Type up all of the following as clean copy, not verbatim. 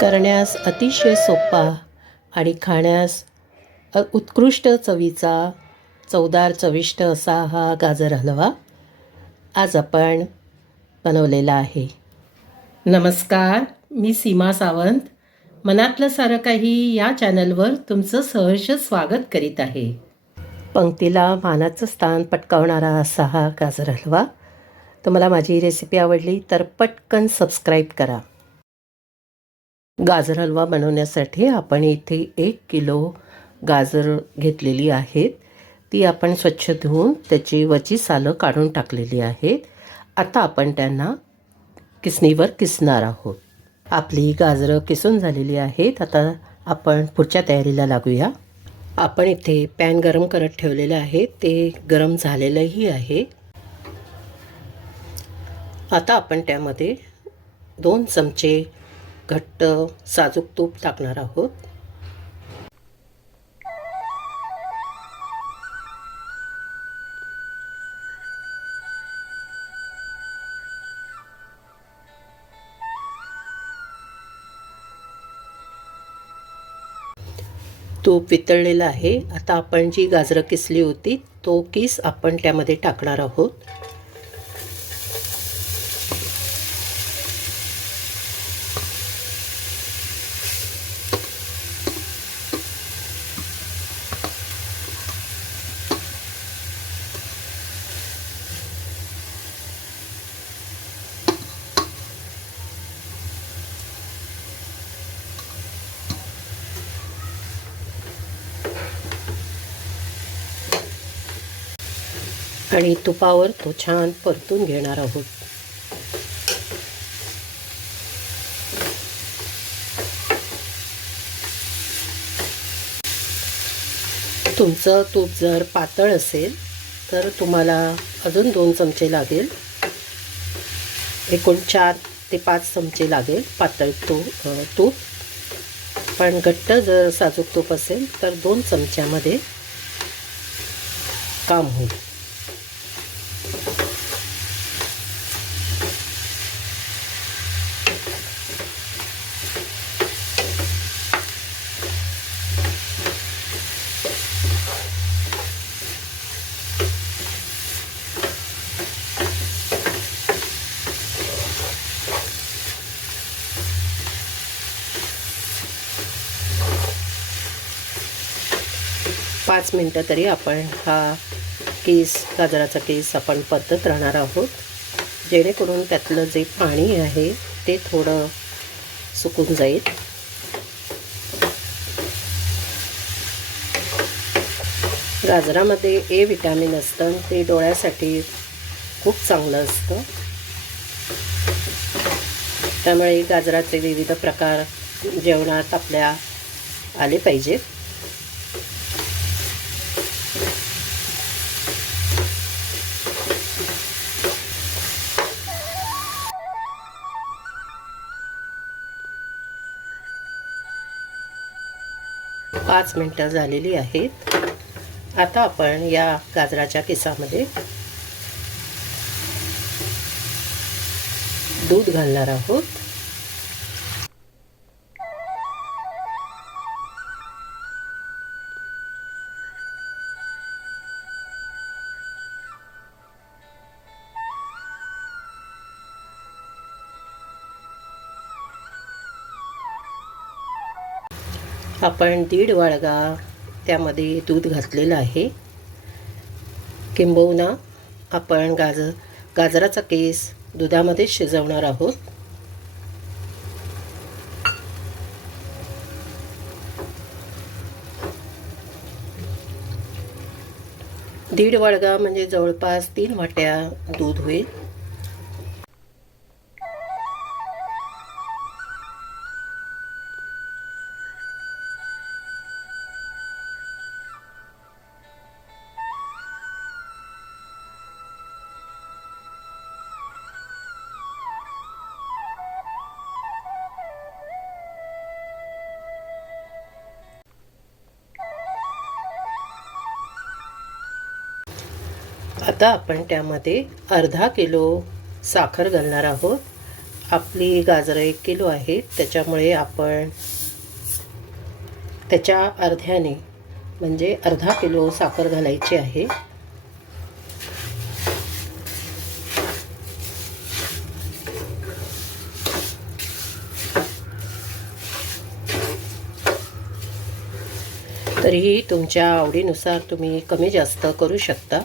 करण्यास अतिशय सोपा आणि खाण्यास उत्कृष्ट चवीचा चवदार चविष्ट असा हा गाजर हलवा आज आपण बनवलेला आहे. नमस्कार, मी सीमा सावंत. मनातलं सारं काही या चॅनलवर तुमचं सहर्ष स्वागत करीत आहे. पंक्तीला मानाचं स्थान पटकावणारा असा हा गाजर हलवा. तुम्हाला माझी रेसिपी आवडली तर पटकन सबस्क्राईब करा. गाजर हलवा बनवण्यासाठी आपण इथे 1 किलो गाजर घेतलेली आहेत. ती आपण स्वच्छ धुवून त्याची वरची सालं काढून टाकलेली आहेत. आता आपण त्यांना किसणीवर किसणार आहोत. आपली गाजरं किसून झालेली आहेत. आता आपण पुढच्या तयारीला लागूया. आपण इथे पॅन गरम करत ठेवलेलं आहे, ते गरम झालेलंही आहे. आता आपण त्यामध्ये 2 चमचे घट्ट साजूक तूप टाकणार आहोत. तूप वितळलेलं आहे. आता आपण जी गाजरं किसली होती तो किस आपण त्यामध्ये टाकणार आहोत. आणि तुपावर तो छान परतून घेणार आहोत. तुमचं तूप जर पातळ असेल तर तुम्हाला अजून 2 चमचे लागेल. एकूण 4 ते 5 चमचे लागेल पातळ तूप. पण घट्ट जर साजूक तूप असेल तर 2 चमच्यामध्ये काम होईल. पाच मिनटं तरी आपण हा गाजराचा केस आपण परतत राहणार आहोत, जेणेकरून त्यातलं जे पाणी आहे ते थोडं सुकून जाईल. गाजरामध्ये ए विटॅमिन असतं, ते डोळ्यासाठी खूप चांगलं असतं. त्यामुळे गाजराचे विविध प्रकार जेवणात आपल्या आले पाहिजेत. पाच मिनटं झालेली आहेत. आता आपण या गाजराच्या किसामध्ये दूध घालणार आहोत. आपण 1.5 वाडगा त्यामध्ये दूध घातलेलं आहे. किंबहुना आपण गाजराचा केस दुधामध्ये शिजवणार आहोत. दीड वाडगा म्हणजे जवळपास 3 वाट्या दूध होईल. आता आपण त्यामध्ये अर्धा किलो साखर घालणार आहोत आपली गाजरं 1 किलो आहेत, त्याच्यामुळे आपण त्याच्या अर्ध्याने म्हणजे अर्धा किलो साखर घालायची आहे. तरीही तुमच्या आवडीनुसार तुम्ही कमी जास्त करू शकता.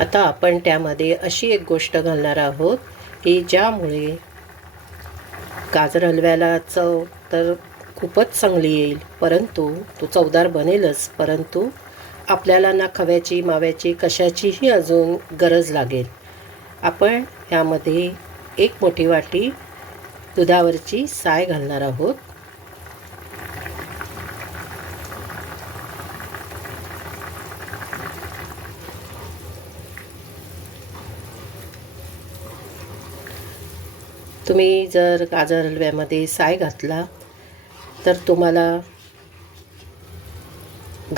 आता आपण त्यामध्ये अशी एक गोष्ट घालणार आहोत की ज्यामुळे गाजर हलव्याला चव तर खूपच चांगली येईल, परंतु तो चवदार बनेलच, परंतु आपल्याला ना खव्याची माव्याची कशाचीही अजून गरज लागेल. आपण ह्यामध्ये 1 मोठी वाटी दुधावरची साय घालणार आहोत. तुम्ही जर गाजर हलव्यामध्ये साय घातला तर तुम्हाला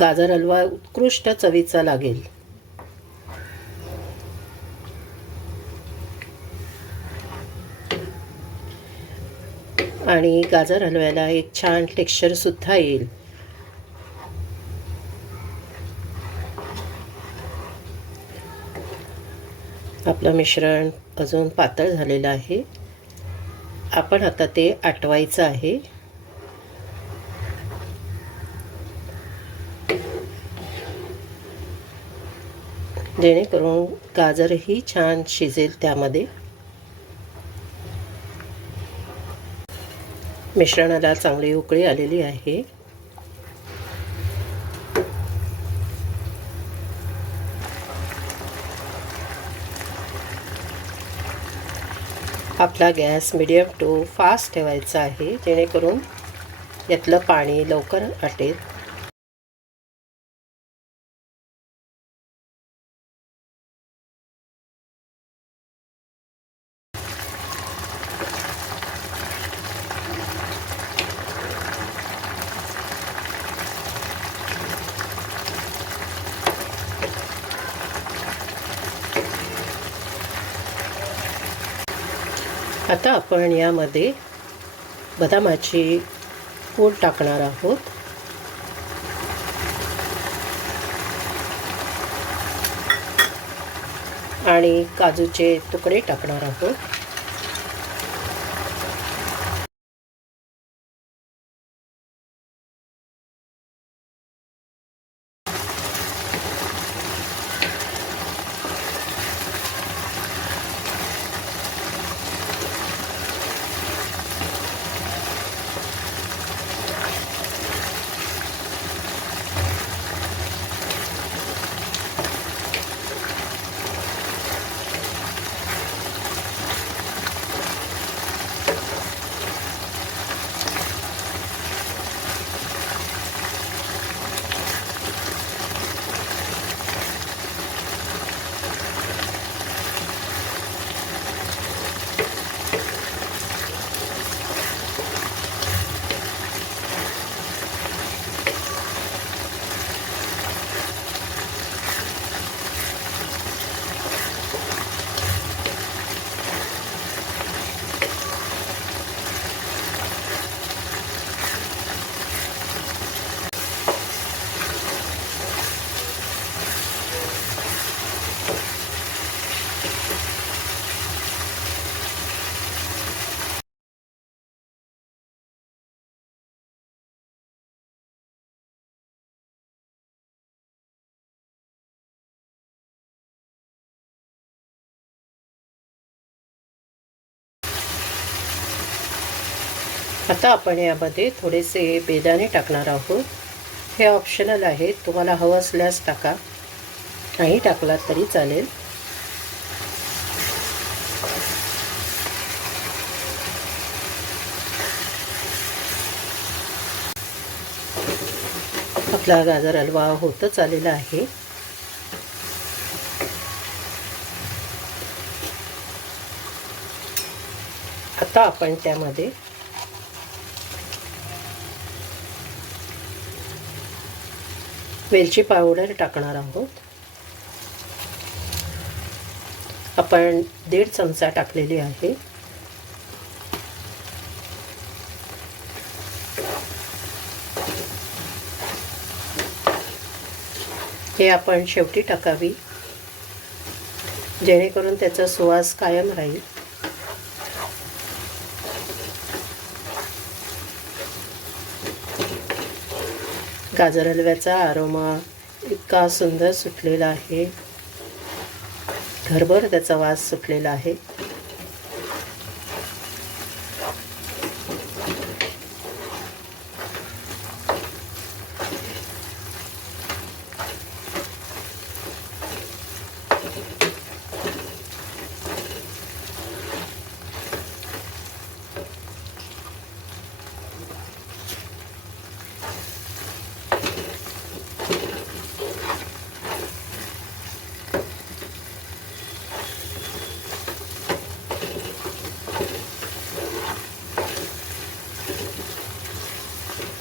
गाजर हलवा उत्कृष्ट चवीचा लागेल. आणि गाजर हलव्याला एक छान टेक्स्चर सुद्धा येईल. आपलं मिश्रण अजून पातळ झालेलं आहे. आपण आता ते आटवायचं आहे. जेणेकरून गाजरही छान शिजेल त्यामध्ये. मिश्रणाला चांगली उकळी आलेली आहे. आपला गॅस मीडियम टू फास्ट ठेवायचा आहे, जेणेकरून यातलं पाणी लवकर आटेल. आता आपण यामध्ये बदामाची पूड टाकणार आहोत. आणि काजूचे तुकडे टाकणार आहोत. आता आपण यामध्ये थोडेसे बेदाणे टाकणार आहोत. हे ऑप्शनल आहे, तुम्हाला हवं असल्यास टाका, नाही टाकलात तरी चालेल. आपला गाजर हलवा होतच आलेला आहे. आता आपण त्यामध्ये वेलची पावडर टाकणार आहोत. आपण 1.5 चमचा टाकलेली आहे. हे आपण शेवटी टाकावी, जेणेकरून त्याचा सुवास कायम राहील. गाजर हलव्याचा अरोमा इतका सुंदर सुटलेला आहे, घरभर त्याचा वास सुटलेला आहे.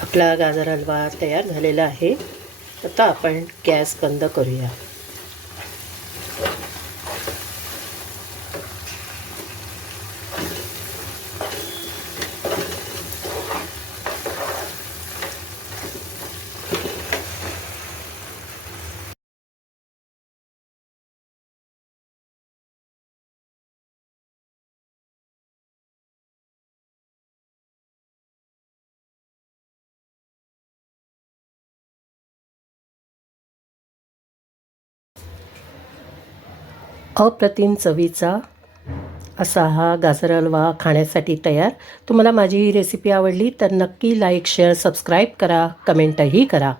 आपला गाजर हलवा तयार झालेला आहे. आता आपण गॅस बंद करूया. अप्रतिम चवीचा असा हा गाजर हलवा खाण्यासाठी तयार. तुम्हाला माझी ही रेसिपी आवडली तर नक्की लाईक, शेअर, सबस्क्राईब करा, कमेंटही करा.